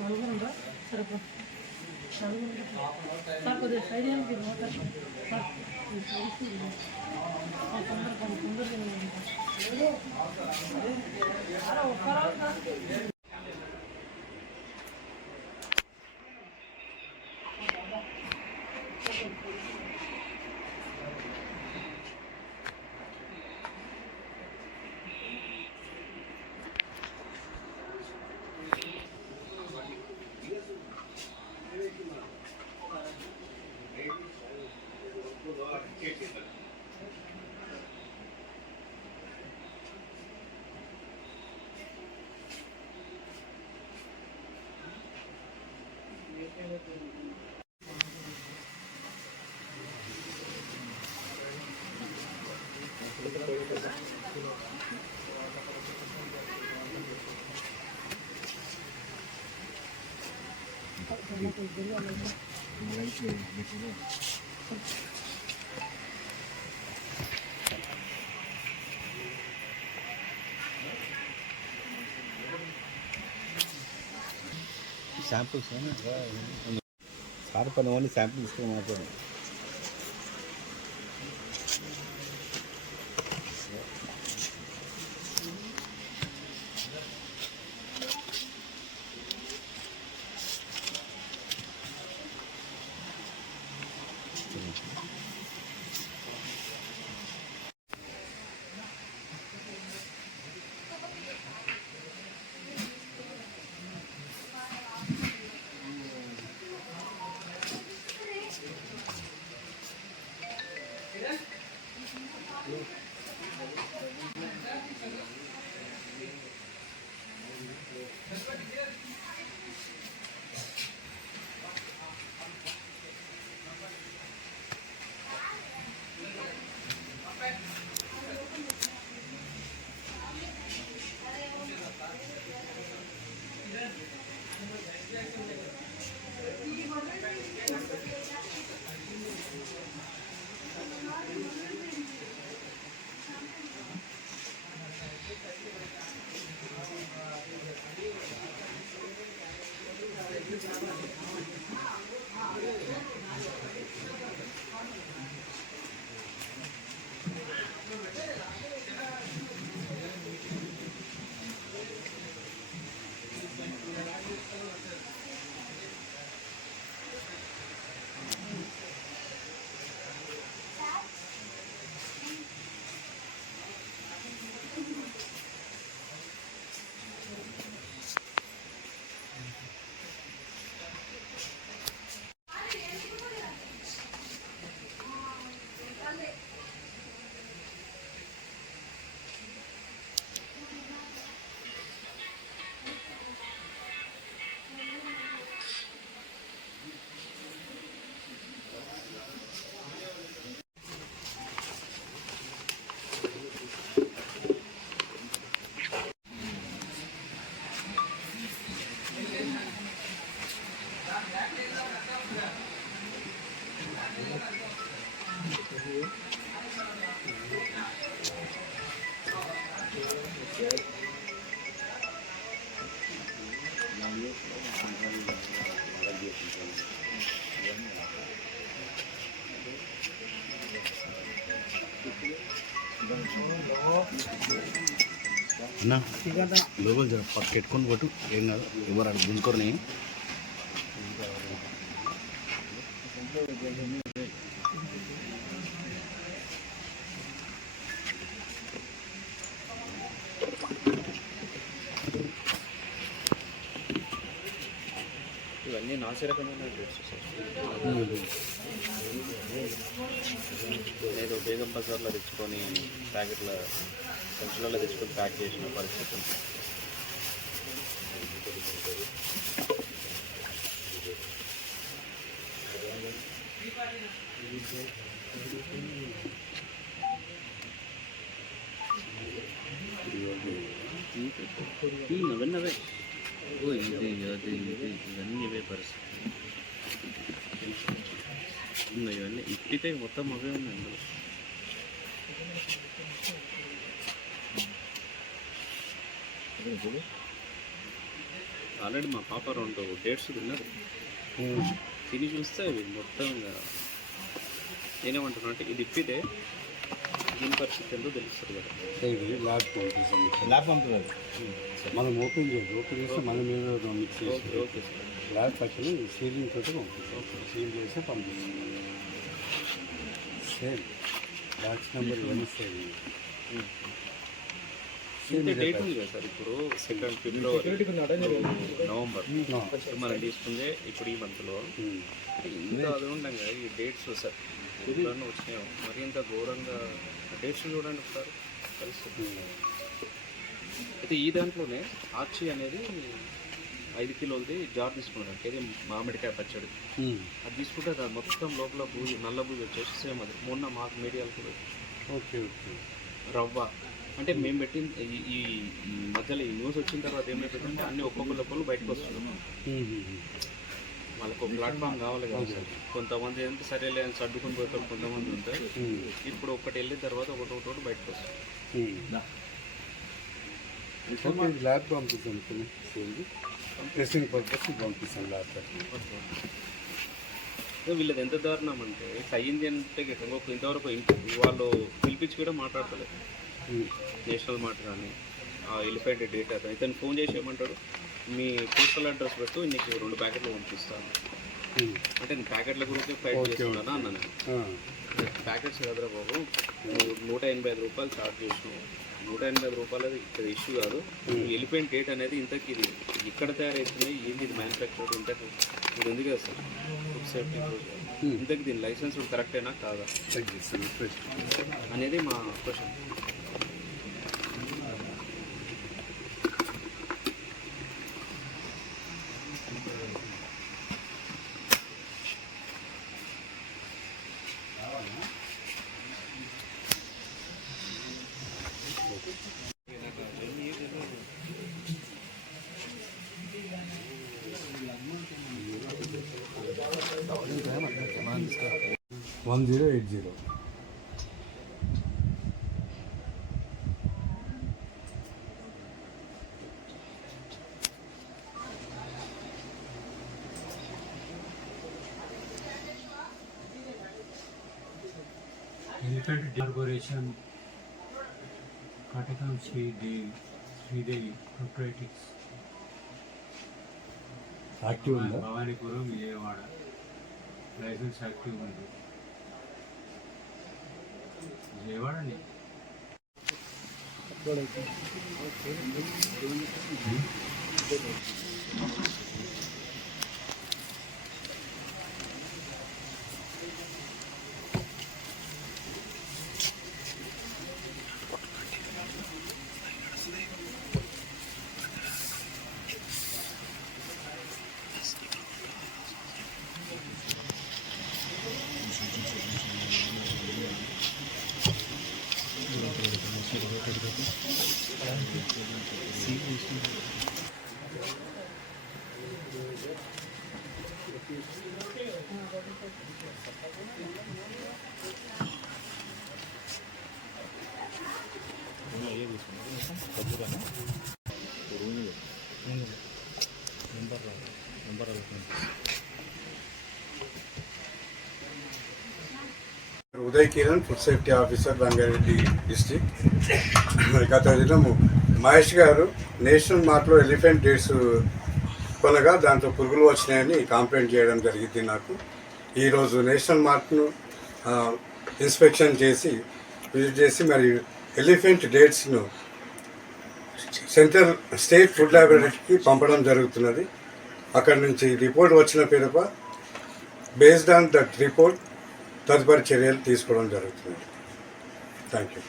నలుగురు సరిపో సార్ కొద్దిగా సైడ్ ఏమి సార్ తొందరగా శాంపుల్స్ సార్ పని ఓన్లీ శాంపుల్ తీసుకుని మాట్లాడు. అన్నా లోపల పక్క పెట్టుకొని కొట్టు ఏం కాదు ఎవరు అక్కడ గుంజుకొని ఇవన్నీ నాసి రకమైన నేను బేగం బజార్లో తెచ్చుకొని ప్యాకెట్ల సంచులలో తెచ్చుకొని ప్యాక్ చేసిన పరిస్థితి. అవన్నవే ఇది అది ఇది ఇవన్నీ ఇవే పరిస్థితి. ఇవన్నీ ఇప్పితే మొత్తం అవే ఉన్నాయి అందులో. ఆల్రెడీ మా పాప 2 డేట్స్ తిన్నది. తిని చూస్తే అవి మొత్తం ఇంకా నేనేమంటున్నా అంటే ఇది ఇప్పితే దీని పరిస్థితి ఎంతో తెలుస్తుంది కదా. ఇది ల్యాబ్ పంపిస్తాం. ల్యాబ్ పంపుతుంది. మనం ఓపెన్ చేస్తే మన మీద మిక్స్ చేసి ఓకే సార్. ల్యాబ్ పక్కన సీలింగ్ తోటి పంపిస్తాం. సీల్ చేసి పంపిస్తాం. Same batch number same. ఇంత డేట్ ఉంది కదా సార్. ఇప్పుడు 2 ఫిబ్రవరి నవంబర్ మనం తీసుకుందే ఇప్పుడు ఈ మంత్లో ఇంత అది ఉండగా ఈ డేట్స్ సార్ ఊళ్ళో వచ్చినాయి. మరి ఇంత ఘోరంగా డేట్స్ చూడండి ఒకసారి పరిస్థితి. అయితే ఈ దాంట్లోనే ఆర్చి అనేది 5 కిలోలది జార్ తీసుకున్నాడు. ఇది మామిడికాయ పచ్చడి. అది తీసుకుంటే అది మొత్తం లోపల బూజు నల్ల బూజు వచ్చేసి సేమ్ అది మొన్న మాకు మీడియాలు కూడా ఓకే ఓకే రవ్వ అంటే మేము పెట్టిన ఈ మధ్యలో ఈ న్యూస్ వచ్చిన తర్వాత ఏమైపోతుందంటే అన్ని ఒక్కొక్కరు బయటకు వస్తున్నాం. వాళ్ళకు ఒక ప్లాట్ఫామ్ కావాలి కదా సార్. కొంతమంది అంటే సరేలే అని సర్దుకుని పోతారు, కొంతమంది ఉంటారు. ఇప్పుడు ఒకటి వెళ్ళిన తర్వాత ఒకటి బయటకు వస్తుంది. ల్యాబ్ పంపిస్తాం. టెస్టింగ్ పర్పస్ పంపిస్తాం ల్యాబ్. వీళ్ళది ఎంత దారుణం అంటే ఇట్లా అయ్యింది అంటే ఇంతవరకు వాళ్ళు పిలిపించి కూడా మాట్లాడతలేదు. నేషనల్ మార్ట్ కానీ ఎలిఫెంట్ డేటా ఇతను ఫోన్ చేసి ఏమంటాడు, మీ పోస్టల్ అడ్రస్ పెట్టు నీకు 2 ప్యాకెట్లు పంపిస్తాను అంటే నేను ప్యాకెట్ల గురించి ఫైట్ చేస్తున్నానా అన్నాను. ప్యాకెట్స్ కదరా బాబు, 185 రూపాయలు చార్జ్ చేసినావు. 185 రూపాయలు అది ఇక్కడ ఇష్యూ కాదు. ఎలిఫెంట్ డేట్ అనేది ఇంతకి ఇది ఇక్కడ తయారవుతుంది, ఏంది ఇది మ్యానుఫ్యాక్చర్ ఇంతకు ఇది ఉంది కదా సార్ ఫుడ్ సేఫ్టీ ఇంతకు దీని లైసెన్స్ కరెక్టేనా కాదా అనేది మా question. One 1080. Elephant Corporation, Katakam Sridevi Proprietors, Active ఉందా? భవానీపురం విజయవాడ. లైసెన్స్ యాక్టివ్ ఉంది Vijayawada. Uday Kiran, food safety officer, Rangareddy district. గత దినము మహేష్ గారు నేషనల్ మార్ట్లో ఎలిఫెంట్ డేట్స్ కొనగా దాంట్లో పురుగులు వచ్చినాయని కంప్లైంట్ చేయడం జరిగింది నాకు. ఈరోజు నేషనల్ మార్ట్ను ఇన్స్పెక్షన్ చేసి విజిట్ చేసి మరి ఎలిఫెంట్ డేట్స్ను సెంట్రల్ స్టేట్ ఫుడ్ ల్యాబొరేటరీకి పంపడం జరుగుతున్నది. అక్కడి నుంచి రిపోర్ట్ వచ్చిన పిదప బేస్డ్ ఆన్ దట్ రిపోర్ట్ తదుపరి చర్యలు తీసుకోవడం జరుగుతుంది. Thank you.